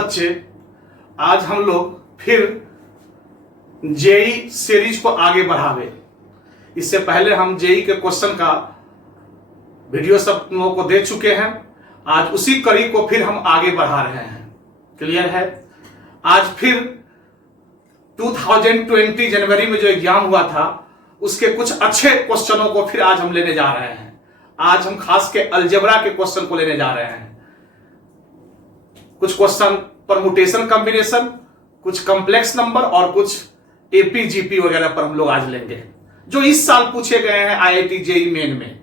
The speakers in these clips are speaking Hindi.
बच्चे, आज हम लोग फिर जेई सीरीज को आगे बढ़ावे। इससे पहले हम जेई के क्वेश्चन का वीडियो सब लोगों को दे चुके हैं। आज उसी कड़ी को फिर हम आगे बढ़ा रहे हैं। क्लियर है? आज फिर 2020 जनवरी में जो एग्जाम हुआ था उसके कुछ अच्छे क्वेश्चनों को फिर आज हम लेने जा रहे हैं। आज हम खास के अलजेब्रा के क्वेश्चन को लेने जा रहे हैं। कुछ क्वेश्चन परमुटेशन कॉम्बिनेशन, कुछ कॉम्प्लेक्स नंबर और कुछ एपीजीपी वगैरह पर हम लोग आज लेंगे, जो इस साल पूछे गए हैं आईआईटी जेई मेन में।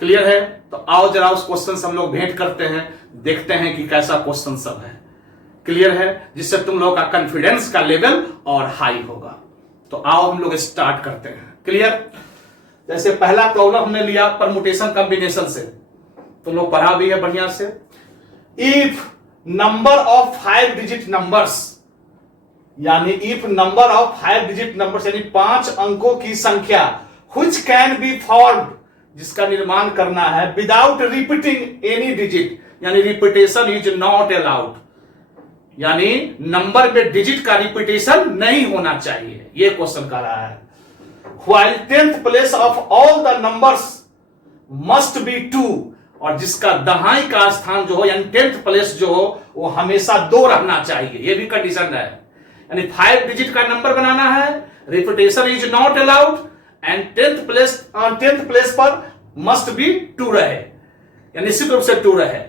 क्लियर है? तो आओ जरा उस क्वेश्चन से हम लोग भेंट करते हैं, देखते हैं कि कैसा क्वेश्चन सब है। क्लियर है? जिससे तुम लोग का कॉन्फिडेंस का लेवल और हाई होगा। तो आओ हम लोग स्टार्ट करते हैं। क्लियर? जैसे पहला प्रॉब्लम हमने लिया परमुटेशन कॉम्बिनेशन से, तुम लोग पढ़ा भी है बढ़िया से। If number of 5 digit numbers, यानी if number of 5 digit numbers यानी 5 अंकों की संख्या व्हिच कैन बी फॉर्म्ड, जिसका निर्माण करना है विदाउट रिपीटिंग एनी डिजिट, यानी रिपीटेशन इज नॉट अलाउड, यानी नंबर में डिजिट का रिपीटेशन नहीं होना चाहिए, यह क्वेश्चन कर रहा है। While 10th place of all the numbers must be 2, और जिसका दहाई का स्थान जो हो यानी 10th प्लेस जो हो वो हमेशा 2 रहना चाहिए, यह भी कंडीशन है। यानी 5 डिजिट का नंबर बनाना है, repetition is not allowed and 10th place पर मस्ट बी 2 रहे, यानी निश्चित रूप से 2 रहे।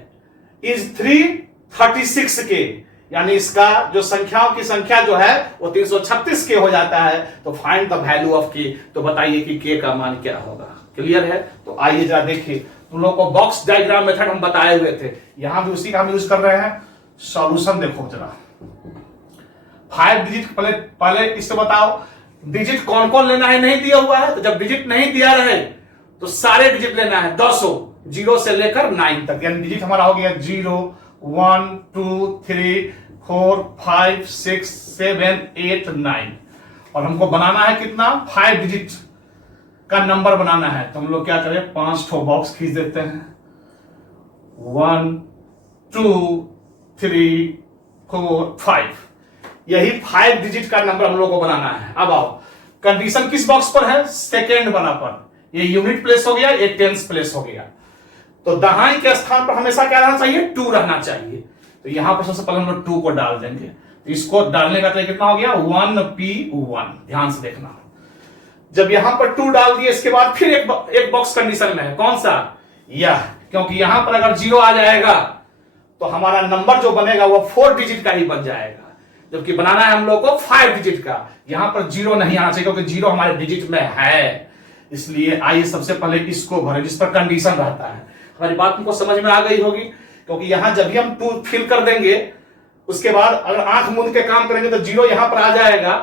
इज 336 के, यानी इसका जो संख्याओं की संख्या जो है वो 336 के हो जाता है। तो फाइंड द वैल्यू ऑफ के, तो बताइए कि के का मान क्या होगा। क्लियर है? तो आइए जरा देखिए, तुम लोगों को बॉक्स डायग्राम मेथड हम बताए हुए थे, यहां भी उसी का हम यूज कर रहे हैं। सॉल्यूशन देखो जरा। 5 डिजिट पहले इससे बताओ डिजिट कौन कौन लेना है, नहीं दिया हुआ है। तो जब डिजिट नहीं दिया रहे तो सारे डिजिट लेना है 200, 0 से लेकर 9 तक, यानी डिजिट हमारा हो गया 0 1 2 3 4 5 6 7 8 9, और हमको बनाना है कितना, 5 डिजिट का नंबर बनाना है। तो हम लोग क्या करें, 5 ठो बॉक्स खींच देते हैं। 1 2 3 4 5, यही 5 डिजिट का नंबर हम लोग को बनाना है। अब आओ, कंडीशन किस बॉक्स पर है, सेकेंड वाला पर। ये यूनिट प्लेस हो गया, ये टेंस प्लेस हो गया। तो दहाई के स्थान पर हमेशा क्या रहना चाहिए, 2 रहना चाहिए। तो यहां पर सबसे पहले हम लोग 2 को डाल देंगे। तो इसको डालने का तरीका कितना हो गया, 1p1। ध्यान से देखना, जब यहां पर 2 डाल दिए इसके बाद फिर एक बॉक्स कंडीशन में है, कौन सा, यह, क्योंकि यहां पर अगर 0 आ जाएगा तो हमारा नंबर जो बनेगा वो 4 डिजिट का ही बन जाएगा, जबकि बनाना है हम लोग को 5 डिजिट का। यहां पर 0 नहीं आना चाहिए क्योंकि 0 हमारे डिजिट में है। इसलिए आइए सबसे पहले इसको भरें जिस पर कंडीशन रहता है। हमारी बात तुमको समझ में आ गई होगी, क्योंकि यहां जब भी हम 2 फिल कर देंगे उसके बाद अगर आंख मूंद के काम करेंगे तो 0 यहां पर आ जाएगा,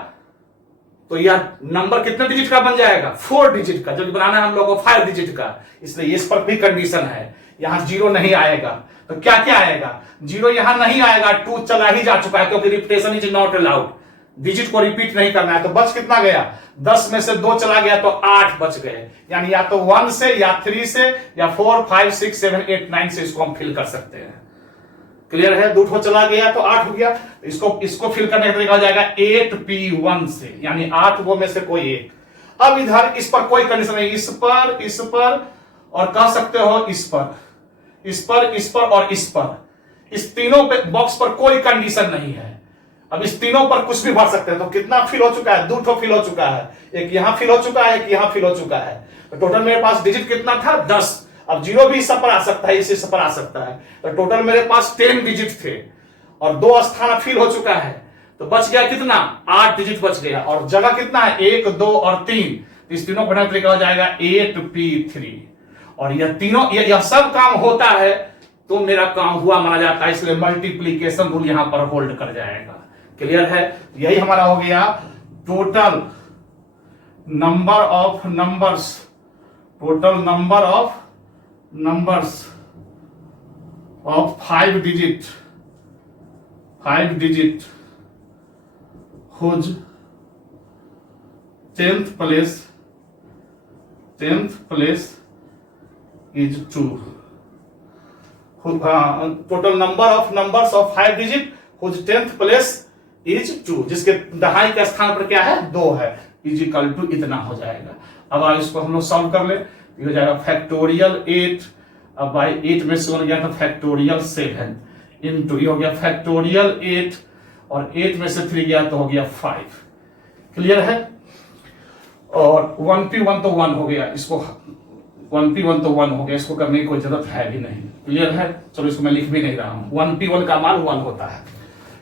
तो यह नंबर कितने डिजिट का बन जाएगा, 4 डिजिट का, जबकि बनाना है हम लोग को 5 डिजिट का। इसलिए इस पर भी कंडीशन है, यहां 0 नहीं आएगा। तो क्या क्या आएगा, 0 यहां नहीं आएगा, 2 चला ही जा चुका है क्योंकि repetition is not allowed, digit को रिपीट नहीं करना है। तो बच कितना गया, 10 में से 2 चला गया तो 8 बच गए, यानी या तो 1 से या 3 से या 4 5 6 7 8 9 से इसको हम फिल कर सकते हैं। क्लियर है? 2 चला गया तो 8 हो गया। इसको फिल करने का तरीका हो जाएगा 8p1 से, यानी 8 वो में से कोई एक। अब इधर इस पर कोई कंडीशन नहीं, इस पर और कह सकते हो इस पर और इस पर। इस तीनों बॉक्स पर कोई कंडीशन नहीं है। अब इस तीनों पर कुछ भी भर सकते हैं। तो कितना फिल हो चुका है, 2 फिल हो चुका है, एक यहां फिल हो चुका है, एक यहां फिल हो चुका है। तो टोटल मेरे पास डिजिट कितना था, 10। अब 0 भी इस पर आ सकता है, इसी पर आ सकता है। तो टोटल मेरे पास 10 डिजिट थे और 2 स्थान फिल हो चुका है। तो बच गया कितना, 8 डिजिट बच गया। और जगह कितना है, 1 2 और 3। तो इस तीनों का तरीका हो जाएगा 8p3। और यह तीनों यह सब काम होता है तो मेरा काम हुआ माना जाता है, इसलिए मल्टीप्लीकेशन रूल यहां पर होल्ड कर जाएगा। क्लियर है? यही हमारा हो गया total number of numbers of 5 digit whose 10th place is 2. Total number of numbers of 5 digit whose 10th place is 2, जिसके दहाई के स्थान पर क्या है 2 है, इज इक्वल टू इतना हो जाएगा। अब आप इसको हम लोग सॉल्व कर ले, ये हो जाएगा फैक्टोरियल 8, अब भाई 8 में से हो गया तो फैक्टोरियल 7 इंटू ये हो गया फैक्टोरियल 8 और 8 में से 3 गया तो हो गया 5। क्लियर है? और 1p1 तो 1 हो गया, इसको 1p1 तो 1 हो गया, इसको करने की कोई जरूरत है भी नहीं। क्लियर है? चलो इसको मैं लिख भी नहीं रहा हूं, 1p1 का मान 1 होता है।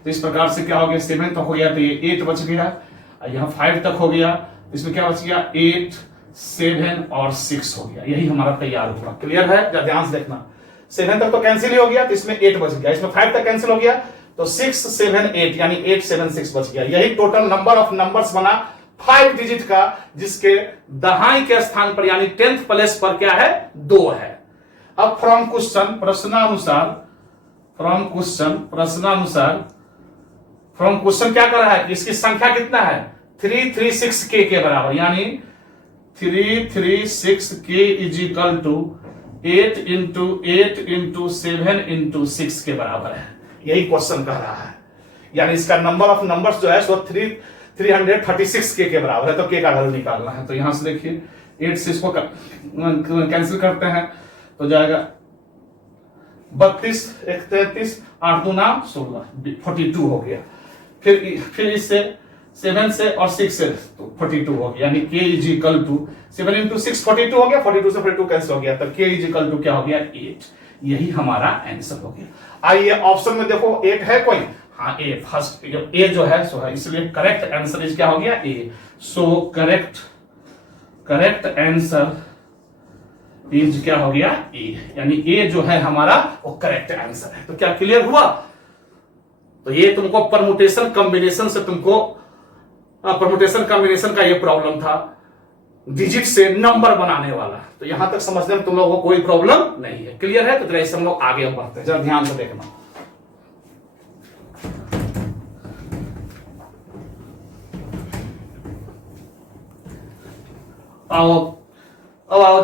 तो इस प्रकार से क्या हो गया 7 तक हो गया तो ये 8 बच गया, यहाँ 5 तक हो गया, इसमें क्या बच गया 8, 7 और 6 हो गया, यही हमारा तैयार हुआ। क्लियर है? ध्यान से देखना, 7 तक तो कैंसिल ही हो गया तो इसमें 8 बच गया, इसमें 5 तक कैंसिल हो गया तो 6, 7, 8 यानी 8, 7, 6 बच गया। यही टोटल नंबर ऑफ नंबर्स बना 5 डिजिट का, जिसके दहाई के स्थान पर यानी 10th प्लेस पर क्या है 2 है। अब फ्रॉम क्वेश्चन प्रश्नानुसार क्या कर रहा है, इसकी संख्या कितना है 336k के बराबर, यानी 336k is equal to 8 into 8 into 7 into 6 के बराबर है। यही क्वेश्चन कह रहा है, यानी इसका नंबर ऑफ नंबर्स जो है सो 336k के बराबर है। तो k का वैल्यू निकालना है, तो यहां से देखिए 8 से इसको कैंसिल करते हैं तो जाएगा 32, 1, 33, 8 2 9 16, 42 हो गया। फिर इससे 7 से और 6 से तो 42 हो गया, यानी k is equal to 7 into 6 42 हो गया, 42 से 42 कैंसिल हो गया, तो k इज इक्वल टू क्या हो गया 8। यही हमारा आंसर हो गया। आइए ऑप्शन में देखो 8 है कोई, हाँ ए फर्स्ट ए जो है सो है, इसलिए करेक्ट आंसर इज क्या हो गया A. So correct answer is क्या हो गया ए, यानी ए जो है हमारा वो करेक्ट आंसर है। तो क्या क्लियर हुआ? तो ये तुमको परमुटेशन कॉम्बिनेशन से परमुटेशन कॉम्बिनेशन का ये प्रॉब्लम था, डिजिट से नंबर बनाने वाला। तो यहां तक समझने में तुम लोगों को कोई प्रॉब्लम नहीं है। क्लियर है? तो जरा इससे हम लोग आगे बढ़ते हैं, जरा ध्यान से देखना। अब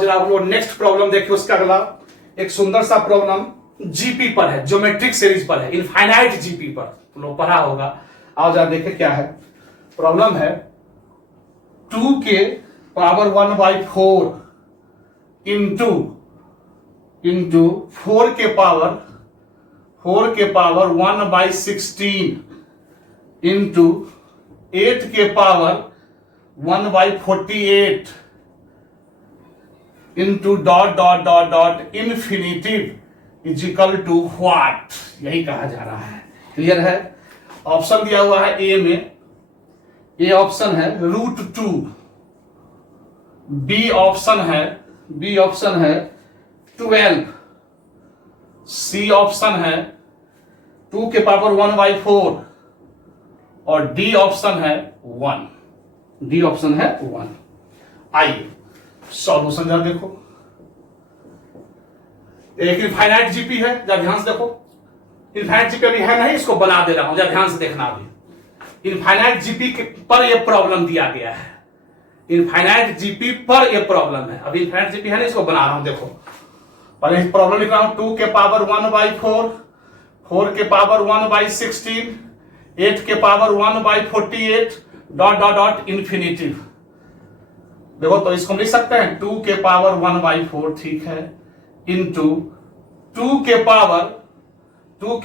जरा वो नेक्स्ट प्रॉब्लम देखिए, उसका अगला एक सुंदर सा प्रॉब्लम जीपी पर है, ज्योमेट्रिक सीरीज पर है, इनफाइनाइट जीपी पर तुम लोग पढ़ा होगा। आओ जरा देखें क्या है प्रॉब्लम है। 2 के पावर 1/4 इंटू 4 के पावर 1/16 इंटू 8 के power 1/48 into dot infinitive is equal to what, यही कहा जा रहा है। क्लियर है? ऑप्शन दिया हुआ है ए में, ए ऑप्शन है √2, बी ऑप्शन है 12, सी ऑप्शन है 2 के पावर 1/4 और डी ऑप्शन है 1। आइए सॉल्यूशन जरा देखो। एक इनफाइनाइट जीपी है, जरा ध्यान से देखो। इनफाइनाइट जीपी अभी है नहीं, इसको बना दे रहा हूं, जरा ध्यान से देखना। अभी इनफाइनाइट जीपी पर यह प्रॉब्लम दिया गया है, इनफाइनाइट जीपी पर यह प्रॉब्लम है। अभी इनफाइनाइट जीपी है ना, इसको बना रहा हूं। देखो पहले प्रॉब्लम लिख रहा हूं, 2 के पावर 1/4, 4 के पावर 1/16, 8 के पावर 1/48 डॉट इन्फिनिटिव। देखो तो इसको लिख सकते हैं 2 के पावर 1/4, ठीक है, इंटू 2 के पावर 2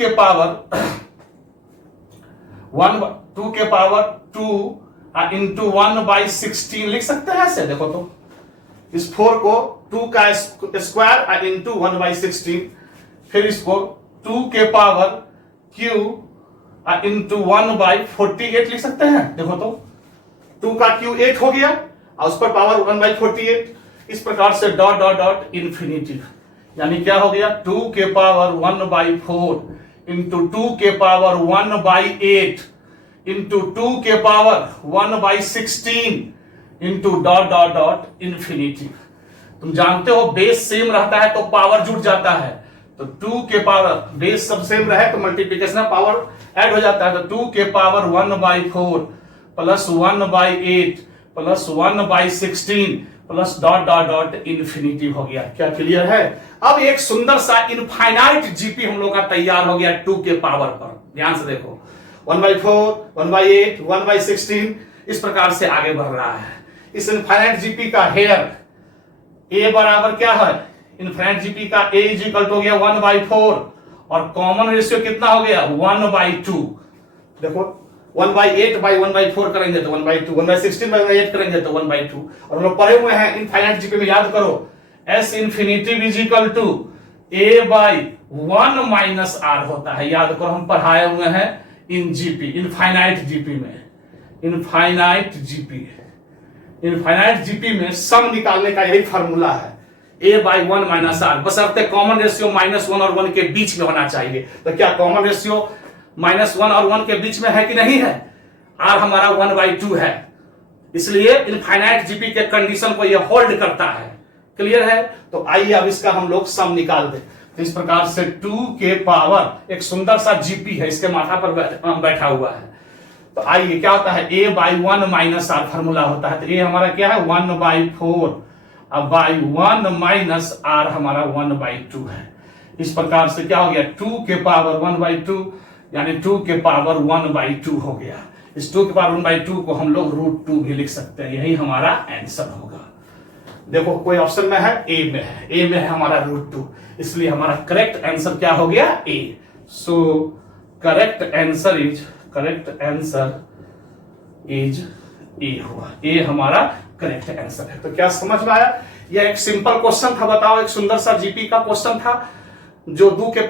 इंटू 1/16 लिख सकते हैं ऐसे। देखो तो इस 4 को 2 का स्क्वायर इंटू 1/16, फिर इसको 2 के पावर q इंटू 1/48 लिख सकते हैं। देखो तो 2 का q 8 हो गया और उस पर पावर 1/48, इस प्रकार से डॉट इन्फिनिटिव, यानी क्या हो गया 2 के पावर 1/4 इंटू 2 के पावर 1/8 इंटू 2 के पावर 1/16 इंटू डॉट इन्फिनिटिव। तुम जानते हो बेस सेम रहता है तो पावर जुड़ जाता है, तो 2 के पावर बेस सब सेम रहे तो मल्टीप्लिकेशन में पावर ऐड हो जाता है। तो 2 के power 1/4 plus 1/8 plus 1/16 plus dot infinitive हो गया। क्या क्लियर है? अब एक सुंदर सा इनफाइनाइट जीपी हम लोग का तैयार हो गया 2 के पावर पर। ध्यान से देखो, 1/4, 1/8, 1/16 इस प्रकार से आगे बढ़ रहा है। इस इनफाइनाइट जीपी का हेयर ए बराबर क्या है, इनफाइनाइट जीपी का ए इज इक्वल टू हो गया 1/4 और कॉमन रेशियो कितना हो गया 1/2। देखो 1/8/1/4 करेंगे तो 1/2, 1/16/8 करेंगे तो 1/2। और हम लोग पढ़े हुए हैं इनफाइनाइट जीपी में, याद करो S infinity is equal to a/1 minus r होता है। याद करो हम पढ़ाए हुए हैं इन जीपी, इनफाइनाइट जीपी में, इनफाइनाइट जीपी में सम निकालने का यही फॉर्मूला है, a/1 माइनस आर, बशर्ते कॉमन रेशियो -1 और 1 के बीच में होना चाहिए। तो क्या कॉमन रेशियो -1 और 1 के बीच में है कि नहीं है? आर हमारा 1/2 है, इसलिए इनफाइनाइट जीपी के कंडीशन को यह होल्ड करता है। क्लियर है? तो आइए अब इसका हम लोग सम निकाल दें। तो इस प्रकार से 2 के पावर एक सुंदर सा जीपी है, इसके माथा पर बैठा हुआ है। तो आइए क्या होता है, a/1 माइनस आर फॉर्मूला होता है। तो a हमारा क्या है 1/4, अब बाई 1 माइनस आर हमारा 1/2 है। इस प्रकार से क्या हो गया 2 के पावर 1/2 यानी 2 के पावर 1/2 हो गया। इस 2 के पावर 1/2 को हम लोग √2 भी लिख सकते हैं, यही हमारा आंसर होगा। देखो कोई ऑप्शन में है, ए में है, ए में है हमारा √2, इसलिए हमारा करेक्ट आंसर क्या हो गया A. So correct answer is A हुआ, ए हमारा करेक्ट आंसर है। तो क्या समझ में आया? यह एक सिंपल क्वेश्चन था, बताओ एक सुंदर सा जीपी का क्वेश्चन था, जो 2 के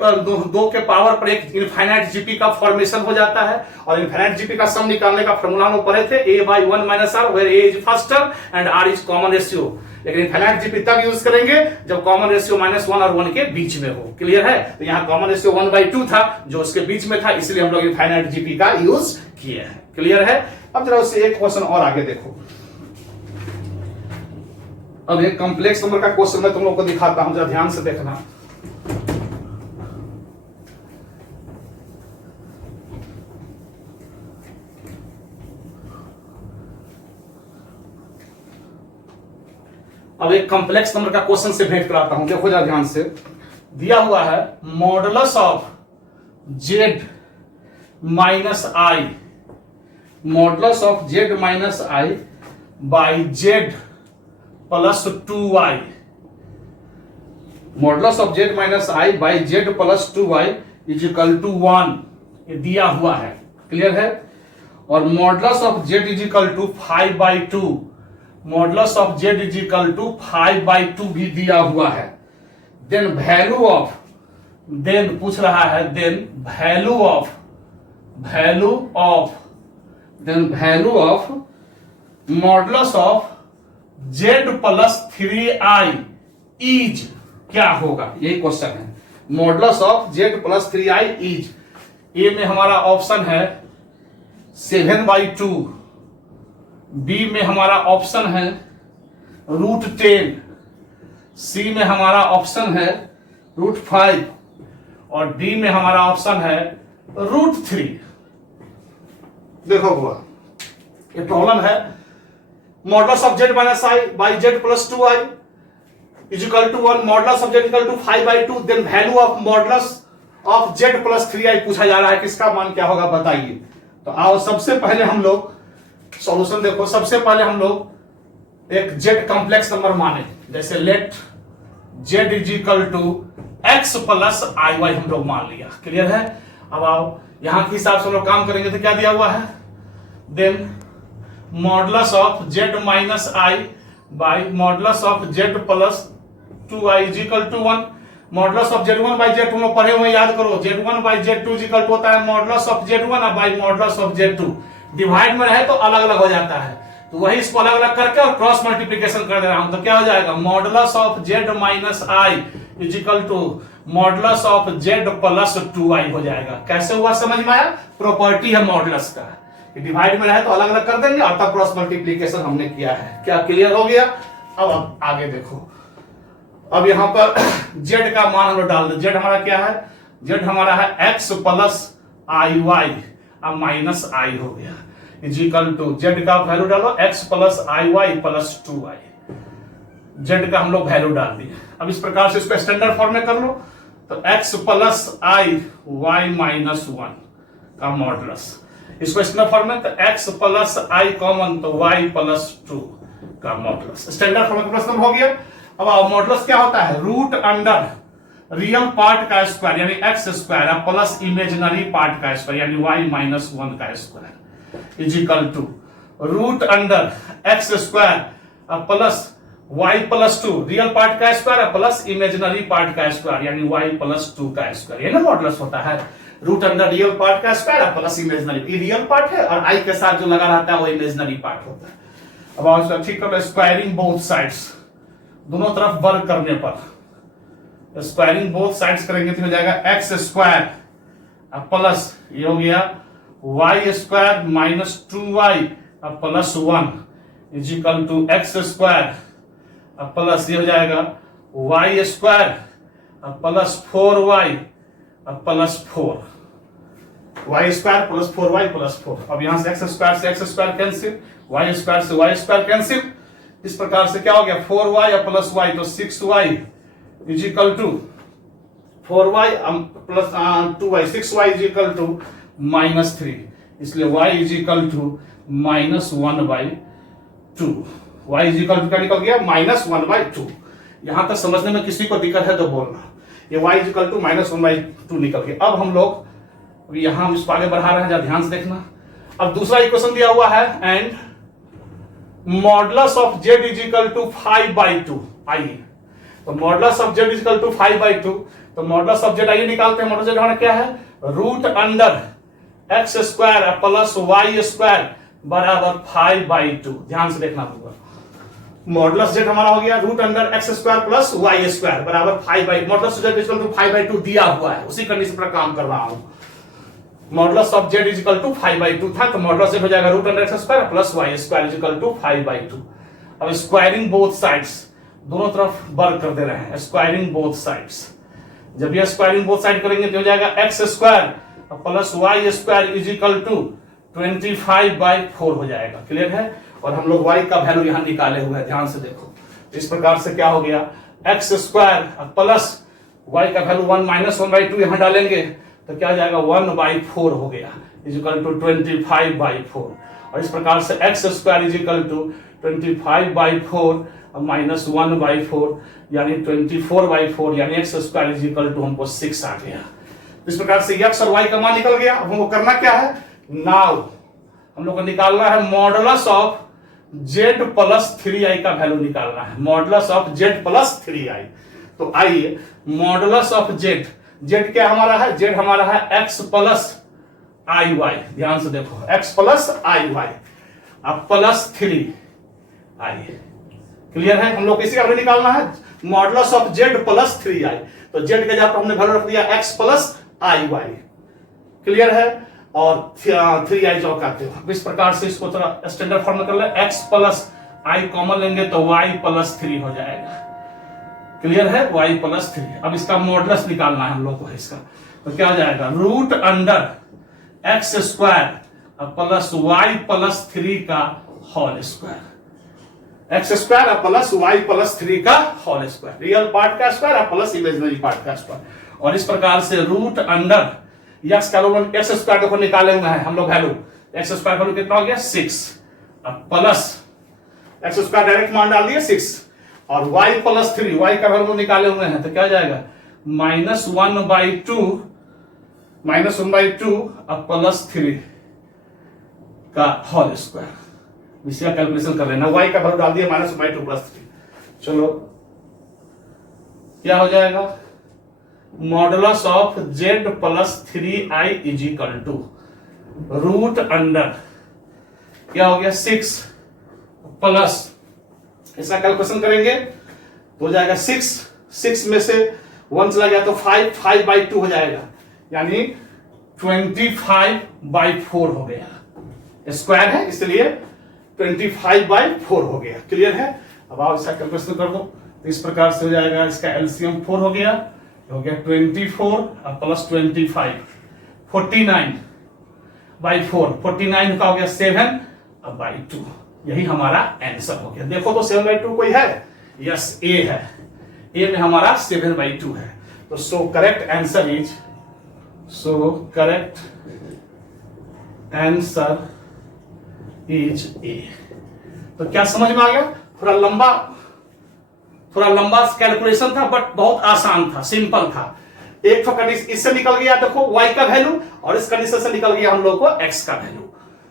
पावर पर एक इनफाइनाइट जीपी का फॉर्मेशन हो जाता है। और इनफाइनाइट जीपी का सम निकालने का फॉर्मूला हम पढ़े थे, a/1 minus r, where a is first and r is common ratio. लेकिन इनफाइनाइट जीपी तब यूज करेंगे जब कॉमन रेशियो -1 और 1 के बीच में हो। क्लियर है? तो यहाँ कॉमन रेशियो 1/2 था जो उसके बीच में था, इसलिए हम लोग इनफाइनाइट जीपी का यूज किए हैं। क्लियर है? अब जरा उससे एक क्वेश्चन और आगे देखो। अब एक कॉम्प्लेक्स नंबर का क्वेश्चन मैं तुम लोग को दिखाता हूं, जरा ध्यान से देखना। अब एक कॉम्प्लेक्स नंबर का क्वेश्चन से भेंट कराता हूं, देखो जरा ध्यान से। दिया हुआ है modulus of z minus i, modulus of z minus i by z plus 2y, modulus of z minus i by z plus 2y is equal to 1, ये दिया हुआ है। क्लियर है? और modulus of z is equal to 5/2, modulus of z is equal to 5/2 भी दिया हुआ है। देन वैल्यू ऑफ, देन पूछ रहा है then value of modulus of z plus 3i is क्या होगा, यही क्वेश्चन है। Modulus of z plus 3i is, A में हमारा ऑप्शन है 7/2, बी में हमारा ऑप्शन है √10, सी में हमारा ऑप्शन है √5 और डी में हमारा ऑप्शन है √3। देखो हुआ ये प्रॉब्लम है। Modulus of z minus i by z plus 2i is equal to 1, modulus of z equal to 5/2, then value of modulus of z plus 3i पूछा जा रहा है, किसका मान क्या होगा बताइए। तो आओ सबसे पहले हम लोग सॉल्यूशन देखो। सबसे पहले हम लोग एक z कॉम्प्लेक्स नंबर माने, जैसे let z is equal to x plus i y हम लोग मान लिया। क्लियर है? अब आओ यहां के हिसाब से हम लोग काम करेंगे तो क्या दिया हुआ है, then modulus of z minus i by modulus of z plus 2i is equal to 1, modulus of z1 by z2 हम लोग पढ़े हुए, याद करो z1 by z2 is equal to होता है modulus of z1 by modulus of z2। Divide में रहे तो अलग अलग हो जाता है, तो वही इसको अलग अलग करके और क्रॉस मल्टीप्लिकेशन कर दे रहा हूं, तो क्या हो जाएगा modulus of z minus i is equal to modulus of z plus 2i हो जाएगा। कैसे हुआ समझ में आया? प्रॉपर्टी है मॉडुलस का, डिवाइड में रहे तो अलग अलग कर देंगे और तब क्रॉस मल्टीप्लिकेशन हमने किया है। क्या क्लियर हो गया? अब आगे देखो। अब यहां पर z का मान हम लोग डाल दे। z हमारा क्या है, z हमारा है x प्लस आई वाई, अब माइनस आई हो गया, इज इक्वल टू z का वैल्यू डालो x plus i Y plus 2i, z का हम लोग वैल्यू डाल दिए। अब इस प्रकार से इसको स्टैंडर्ड फॉर्म में कर लो, तो x plus i Y minus 1 का मॉडुलस। इसको स्टैंडर्ड फॉर्म में तो x प्लस आई कॉमन तो y प्लस 2 का मॉडुलस। स्टैंडर्ड फॉर्म का प्रश्न हो गया। अब मॉडुलस क्या होता है? रूट अंडर रियल पार्ट का स्क्वायर यानी x square plus imaginary part का स्क्वायर यानी y माइनस 1 का square is equal to root under x square plus y plus 2 real part का स्क्वायर प्लस इमेजिनरी पार्ट का स्क्वायर यानी y प्लस 2 का स्क्वायर। ये ना मॉडुलस होता है, रूट अंडर रियल पार्ट का स्क्वायर प्लस इमेजिनरी। ये रियल पार्ट है और i के साथ जो लगा रहता है वो इमेजिनरी पार्ट होता है। अब आओ इसका ठीक कर, स्क्वायरिंग बोथ साइड्स, दोनों तरफ वर्ग करने पर स्क्वायरिंग बोथ साइड्स करेंगे तो हो जाएगा एक्स स्क्वायर प्लस ये हो गया y square minus 2y plus 1 is equal to x square plus ये हो जाएगा y square plus 4y plus 4 y square plus 4y plus 4। अब यहां से x square cancel, y square से वाई स्क्वायर कैंसिल। इस प्रकार से क्या हो गया 4y प्लस y तो 6y is equal to 4y plus 2y 6y is equal to minus 3, इसलिए y is equal to minus 1/2। y is equal to क्या निकल गया माइनस 1/2। यहां तक समझने में किसी को दिक्कत है तो बोलना, ये y is equal to minus 1/2 निकल गया। अब हम लोग अभी यहां हम इसको आगे बढ़ा रहे हैं, जरा ध्यान से देखना। अब दूसरा इक्वेशन दिया हुआ है and modulus of z is equal to 5/2। आइए तो modulus of z is equal to 5/2, तो मॉडुलस ऑफ z आइए निकालते हैं। मॉडुलस z हमारा क्या है? Root under x square plus y square बराबर 5/2। ध्यान से देखना होगा, मॉडुलस z हमारा हो गया root under x square plus y square बराबर 5/2। Modulus z is equal to 5/2 दिया हुआ है, उसी कंडीशन पर काम कर रहा हूं। Modulus of z is equal to 5/2 था, तो मॉडुलस z हो जाएगा root under x square plus y square is equal to 5/2। अब स्क्वायरिंग बोथ साइड्स, दोनों तरफ वर्ग कर दे रहे हैं, स्क्वायरिंग बोथ साइड्स। जब ये स्क्वायरिंग बोथ साइड करेंगे तो हो जाएगा x square plus y square is equal to 25/4 हो जाएगा। क्लियर है? और हम लोग y का वैल्यू यहां निकाले हुए हैं, ध्यान से देखो। तो इस प्रकार से क्या हो गया एक्स स्क्वायर प्लस y का वैल्यू 1 माइनस 1/2 यहां डालेंगे तो क्या हो जाएगा 1/4 हो गया इज इक्वल टू 25/4। और इस प्रकार से x square is equal to 25/4 minus 1/4 यानी 24/4 यानी x square is equal to हमको 6 आ गया। इस प्रकार से x और y का मान निकल गया। अब हमको करना क्या है? नाउ हम लोग को निकालना है modulus of z plus 3i का वैल्यू निकालना है, modulus of z plus 3i। तो आइए मॉडुलस ऑफ z क्या हमारा है? z हमारा है x प्लस आई वाई। ध्यान से देखो x प्लस आई वाई अब प्लस 3i। क्लियर है? हम लोग इसी का वैल्यू निकालना है modulus of z plus 3i। तो z के जगह पर हमने वैल्यू रख दिया x plus i Y. Clear है? और 3i जो कहते हो। इस प्रकार से इसको थोड़ा स्टैंडर्ड फॉर्म में कर ले, x प्लस आई कॉमन लेंगे तो y प्लस 3 हो जाएगा। क्लियर है? y plus 3। अब इसका मॉडुलस निकालना है हम लोग को इसका, तो क्या हो जाएगा root under x square plus y plus 3 का whole square. X square plus y plus 3 का होल स्क्वायर, रियल पार्ट का स्क्वायर प्लस इमेजिनरी पार्ट का स्क्वायर। और इस प्रकार से रूट अंडर एक्स का लोग एक्स स्क्वायर देखो निकाले हुए हैं हम लोग वैल्यू, एक्स स्क्वायर वैल्यू कितना हो गया 6 प्लस एक्स स्क्वायर डायरेक्ट मान डाल दिए 6 और y प्लस 3 y का वैल्यू निकाले हुए हैं तो क्या हो जाएगा माइनस 1/2 अब प्लस 3 का होल स्क्वायर। इसका कैलकुलेशन कर लेना, y का वैल्यू डाल दिया माइनस 1/2 प्लस 3। चलो क्या हो जाएगा modulus of z plus 3i is equal to root under क्या हो गया 6 प्लस इसका कैलकुलेशन करेंगे तो हो जाएगा 6 में से 1 चला गया तो 5/2 हो जाएगा यानी 25/4 हो गया। स्क्वायर है इसलिए 25/4 हो गया। क्लियर है? अब आप इसका कैलकुलेशन कर दो तो इस प्रकार से हो जाएगा, इसका एलसीएम 4 हो गया 24 प्लस 25 49/4 49 का हो गया 7/2। यही हमारा आंसर हो गया। देखो तो 7/2 कोई है? यस ए है, ए में हमारा 7/2 है। तो सो करेक्ट आंसर इज ए। तो क्या समझ में आ गया? थोड़ा लंबा कैलकुलेशन था बट बहुत आसान था, सिंपल था। एक तो कंडीशन इससे निकल गया, देखो y का वैल्यू, और इस कंडीशन से निकल गया हम लोग को x का वैल्यू।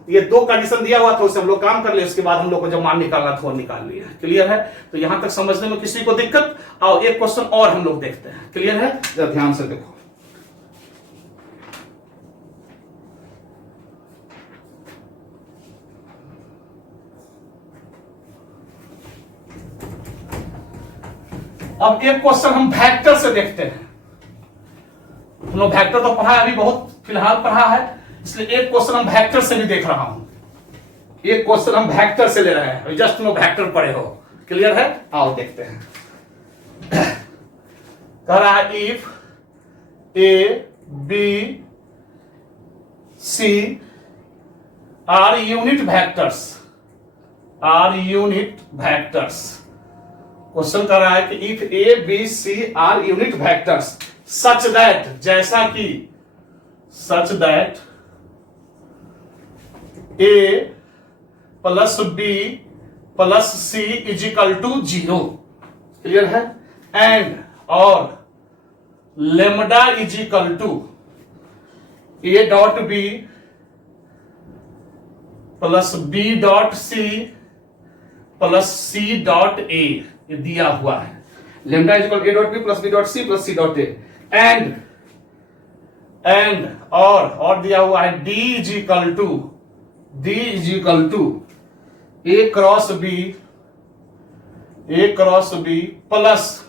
ये दो कंडीशन दिया हुआ था, उससे हम लोग काम कर लिए, उसके बाद हम लोग को जब मान निकालना था वो निकाल लिया। क्लियर है? तो यहां तक समझने में किसी को दिक्कत? आओ एक क्वेश्चन और हम लोग देखते हैं। क्लियर है? जरा ध्यान से देखो। अब एक क्वेश्चन हम वेक्टर से देखते हैं। हम लोग वेक्टर तो पढ़ा है, अभी बहुत फिलहाल पढ़ा है, इसलिए एक क्वेश्चन हम वेक्टर से भी देख रहा हूं। एक क्वेश्चन हम वेक्टर से ले रहे हैं, जस्ट तुम वेक्टर पढ़े हो। क्लियर है? आओ देखते हैं। कह रहा है if A B C are unit vectors, question कर रहा है कि if A B C are unit vectors such that, जैसा कि such that A plus B plus C is equal to 0। Clear है? एंड और lambda is equal to A dot B plus B dot C plus C dot A, ये दिया हुआ है। Lambda is equal A dot B plus B dot C plus C dot A. And और दिया हुआ है D is equal to A cross B plus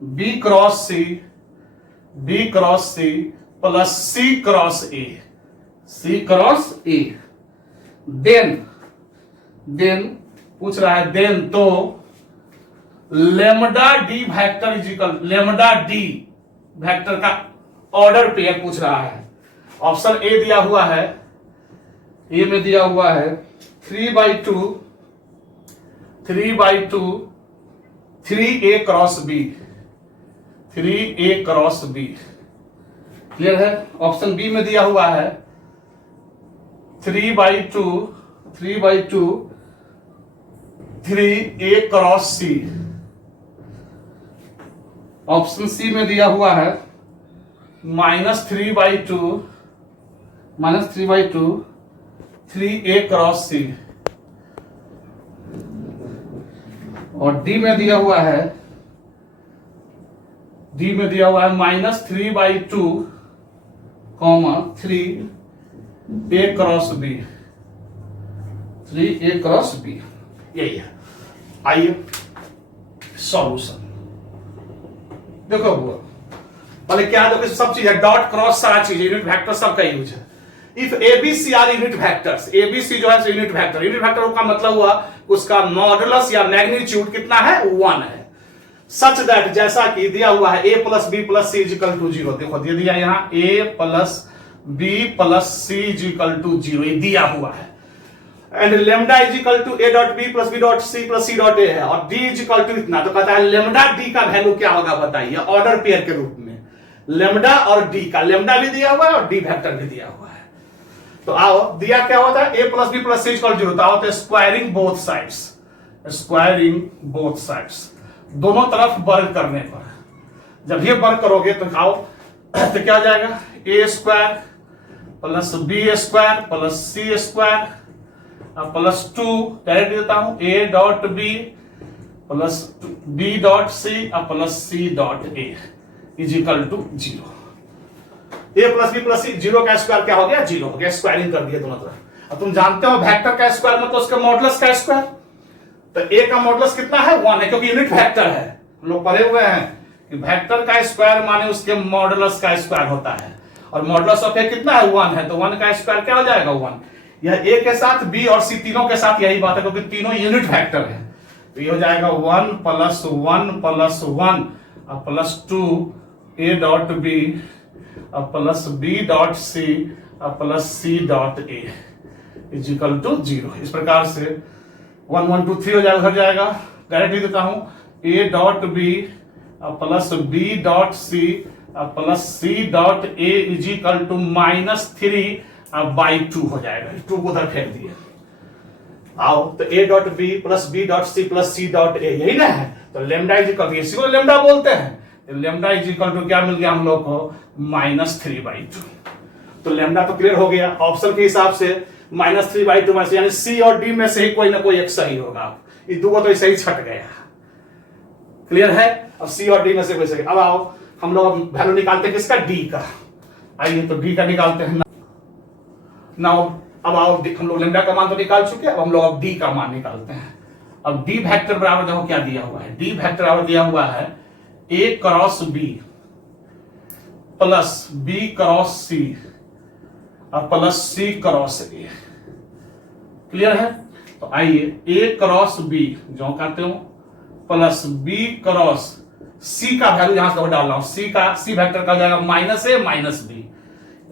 B cross C plus C cross A. Then पूछ रहा है देन तो lambda D vector is equal, lambda D vector का ऑर्डर पेयर पूछ रहा है। ऑप्शन ए दिया हुआ है, ए में दिया हुआ है 3/2 3a cross B, 3a cross B. Clear है? ऑप्शन बी में दिया हुआ है 3/2 3a क्रॉस सी। ऑप्शन सी में दिया हुआ है -3/2 3a क्रॉस सी। और डी में दिया हुआ है -3/2 3a cross B, 3a cross B. यही है। आइए सॉल्यूशन देखो। पहले क्या देखो, सब चीज है, डॉट क्रॉस सारा चीज, यूनिट वेक्टर सबका यूज है। If A B C are unit vectors, A B C जो है यूनिट वेक्टर का मतलब हुआ उसका मॉडुलस या मैग्नीट्यूड कितना है? 1 है। सच दैट, जैसा कि दिया हुआ है a plus B plus C is equal to 0। देखो दे दिया यहां a plus B plus C is equal to 0, ये दिया हुआ है। And lambda is equal to A dot B plus B dot C plus C dot A है, और डी इज इक्वल टू इतना। तो कहता है लेमडा डी का वैल्यू क्या होगा बताइए, ऑर्डर पेयर के रूप में। लेमडा और डी का, लेमडा भी दिया हुआ है और डी वेक्टर भी दिया हुआ है। तो आओ, दिया क्या होता है? a plus B plus C is equal to 0। तो आओ तो स्क्वायरिंग बोथ साइड्स, दोनों तरफ वर्ग करने पर, जब ये वर्ग करोगे तो आओ तो क्या हो जाएगा? a square plus B square plus C square plus 2, direct देता हूं a dot B plus B dot C plus C dot A is equal to 0। a plus B plus C, 0 का स्क्वायर क्या हो गया? 0 हो गया। स्क्वायरिंग कर दिया दोनों तरफ। अब तुम जानते हो वेक्टर का स्क्वायर मतलब उसका मॉडुलस का स्क्वायर। तो a का मॉडुलस कितना है? 1 है, क्योंकि यूनिट वेक्टर है। हम लोग पढ़े हुए हैं कि वेक्टर का स्क्वायर माने उसके मॉडुलस का स्क्वायर होता है, और मॉडुलस ऑफ a कितना है? 1 है। तो 1 का स्क्वायर क्या हो जाएगा? 1। यह a के साथ b और c तीनों के साथ यही बात है, क्योंकि तीनों यूनिट वेक्टर है। तो ये हो जाएगा 1 plus 1 plus 1 plus 2 a dot B plus B dot C plus C dot A is equal to 0। इस प्रकार से 1 1 2 3 हो जाएगा, उधर जाएगा। डायरेक्ट लिख देता हूं a dot B plus B dot C plus C dot A is equal to -3 अब बाई 2 हो जाएगा, 2 को उधर फेंक दिए। आओ तो a dot B plus B dot C plus C dot A, यही ना है। तो लेमडा इज इक्वल टू, इसी को लेमडा बोलते हैं। लेमडा इज इक्वल टू क्या मिल गया हम लोग को, -3/2। तो लेमडा तो क्लियर हो गया। ऑप्शन के हिसाब से -3/2 यानी सी और डी में से ही कोई ना कोई एक सही होगा। ये दो तो ऐसे ही छट गया। क्लियर है। अब सी और डी में से कोई सही। अब आओ हम लोग वैल्यू निकालते हैं किसका, डी का। आइए तो डी का निकालते हैं ना। अब आओ हम लोग लेमडा का मान तो निकाल चुके हैं, अब हम लोग अब डी का मान निकालते हैं। अब डी वेक्टर बराबर देखो क्या दिया हुआ है, डी वेक्टर बराबर दिया हुआ है a cross B plus B cross C और plus C cross A. Clear है। तो आइए a क्रॉस बी जो कहते हो प्लस बी क्रॉस सी का वैल्यू यहां से डाल रहा हूं, सी वेक्टर का जाएगा -a माइनस बी,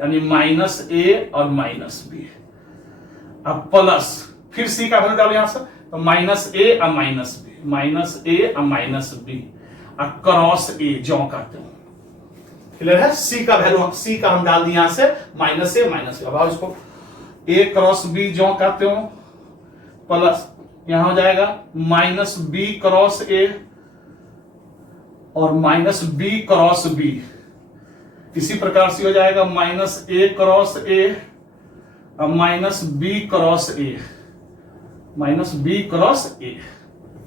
यानी -a और -b। अब प्लस फिर सी का वैल्यू डालो यहां से, तो -a और -b, -a और -b और क्रॉस a जो करते हो। क्लियर है। सी का वैल्यू, सी का हम डाल दिए यहां से -a। अब आओ इसको a क्रॉस b जो करते हो प्लस यहां हो जाएगा -b क्रॉस a और -b क्रॉस b। इसी प्रकार से हो जाएगा -a क्रॉस a और -b क्रॉस a,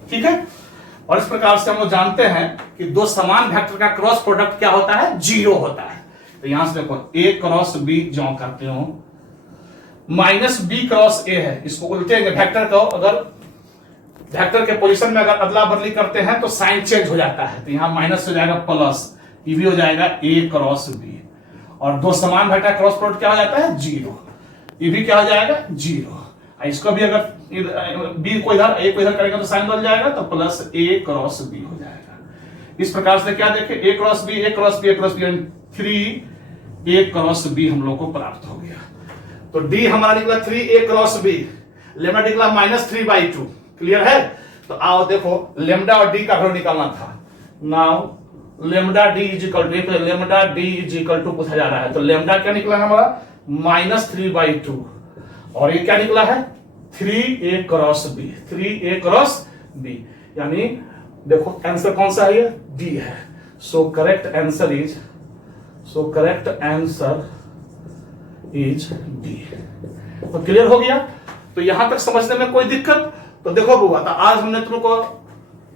ठीक है। और इस प्रकार से हम लोग जानते हैं कि दो समान वेक्टर का क्रॉस प्रोडक्ट क्या होता है, 0 होता है। तो यहां से देखो a क्रॉस b जो करते हो -b क्रॉस a है, इसको उल्टेंगे वेक्टर को। अगर वेक्टर के पोजीशन में अगर अदला बदली करते हैं तो साइन चेंज हो जाता है। तो यहां माइनस हो जाएगा प्लस, ये भी हो जाएगा a क्रॉस b। और दो समान वेक्टर क्रॉस प्रोडक्ट क्या हो जाता है, 0। ये भी क्या हो जाएगा, 0। इसको भी अगर b को इधर a को इधर करेंगे तो साइन बदल जाएगा, तो प्लस a क्रॉस b हो जाएगा। इस प्रकार से क्या देखें, a cross b, a cross b, a cross b, 3a cross b हम लोग को प्राप्त हो गया। तो d हमारा निकला 3a क्रॉस b, लेमडा निकला -3/2। क्लियर है। तो आओ देखो लेमडा और डी का वैल्यू निकालना था। Now lambda D is equal to, lambda D is equal to पूछा जा रहा है। तो लेमडा क्या निकला हमारा -3/2 और ये क्या निकला है 3a cross b, 3a cross b। यानी देखो आंसर कौन सा है, डी है। सो करेक्ट आंसर इज डी। तो क्लियर हो गया। तो यहां तक समझने में कोई दिक्कत। तो देखो बुआ, तो आज हमने तुमको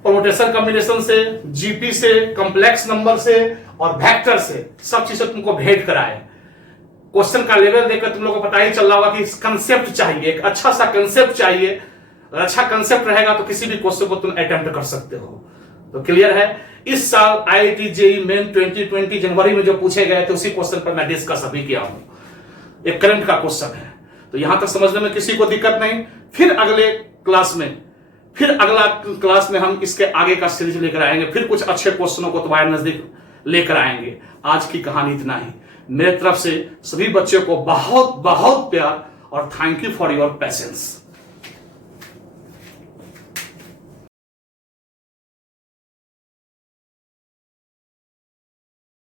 परमुटेशन कॉम्बिनेशन से, जीपी से, कॉम्प्लेक्स नंबर से और वेक्टर से सब चीजें तुमको भेंट कराए। क्वेश्चन का लेवल देखकर तुम लोगों को पता ही चल रहा होगा कि कंसेप्ट चाहिए, एक अच्छा सा कंसेप्ट चाहिए। अगर अच्छा कंसेप्ट रहेगा तो किसी भी क्वेश्चन को तुम अटेम्प्ट कर सकते हो। तो क्लियर है। इस साल आईआईटी जेईई मेन 2020 जनवरी में जो पूछे गए थे उसी क्वेश्चन पर मैं डिस्कस अभी किया हूं। एक करंट का क्वेश्चन है। तो यहां तक समझने में किसी को दिक्कत नहीं। फिर अगले क्लास में, फिर अगला क्लास में हम इसके आगे का सीरीज लेकर आएंगे, फिर कुछ अच्छे क्वेश्चनों को तुम्हारे नजदीक लेकर आएंगे। आज की कहानी इतना ही। मेरे तरफ से सभी बच्चों को बहुत बहुत प्यार और thank you for your patience.